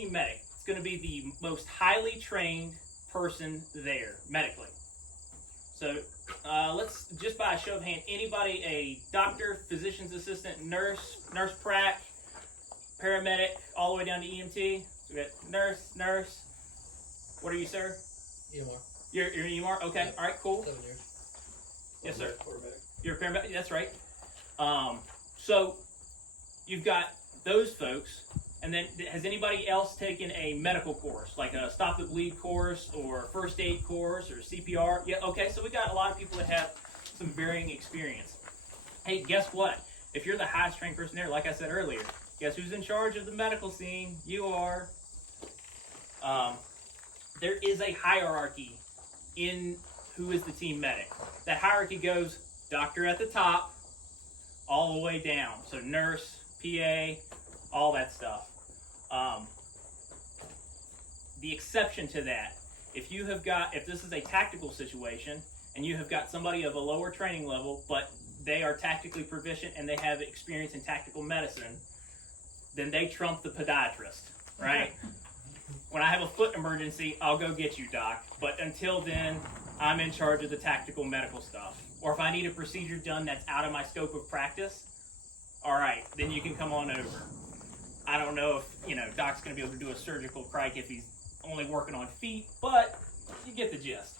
team medic, it's going to be the most highly trained person there medically. So let's, just by a show of hand, anybody a doctor, physician's assistant, nurse prac, paramedic, all the way down to EMT. So we got nurse. What are you, sir? EMR. You're EMR? Okay, Yep. all right, cool. 7 years. Yes, sir. Quarterback. You're a paramedic, that's right. So you've got those folks, and then has anybody else taken a medical course, like a stop the bleed course or first aid course or CPR? Yeah, okay, so we got a lot of people that have some varying experience. Hey, guess what? If you're the highest trained person there, like I said earlier, guess who's in charge of the medical scene? You are. There is a hierarchy in who is the team medic. That hierarchy goes doctor at the top, all the way down. So nurse, PA, all that stuff. The exception to that, if this is a tactical situation and you have got somebody of a lower training level, but they are tactically proficient and they have experience in tactical medicine, then they trump the podiatrist, right? When I have a foot emergency, I'll go get you, doc. But until then, I'm in charge of the tactical medical stuff. Or if I need a procedure done that's out of my scope of practice, all right, then you can come on over. I don't know if, Doc's going to be able to do a surgical crike if he's only working on feet, but you get the gist.